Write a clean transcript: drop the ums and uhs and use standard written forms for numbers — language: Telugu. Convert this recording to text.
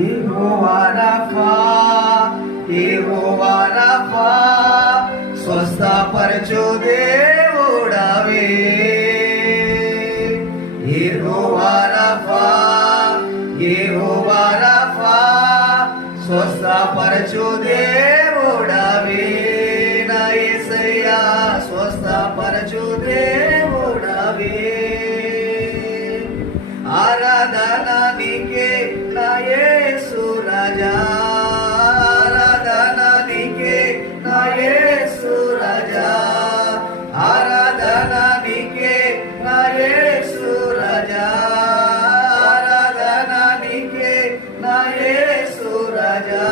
యెహోవా రఫా, యెహోవా రఫా, స్వస్థపరచు దేవుడవే. యెహోవా రఫా, యెహోవా రఫా, స్వస్థపరచు దేవుడవే. నా యేసయ్యా స్వస్థపరచు దేవుడవే. ఆరాధన నీకే నా యేసు రాజా, ఆరాధన నీకే నా యేసు రాజా, ఆరాధన నీకే నా యేసు రాజా, ఆరాధన నీకే నా యేసు రాజా.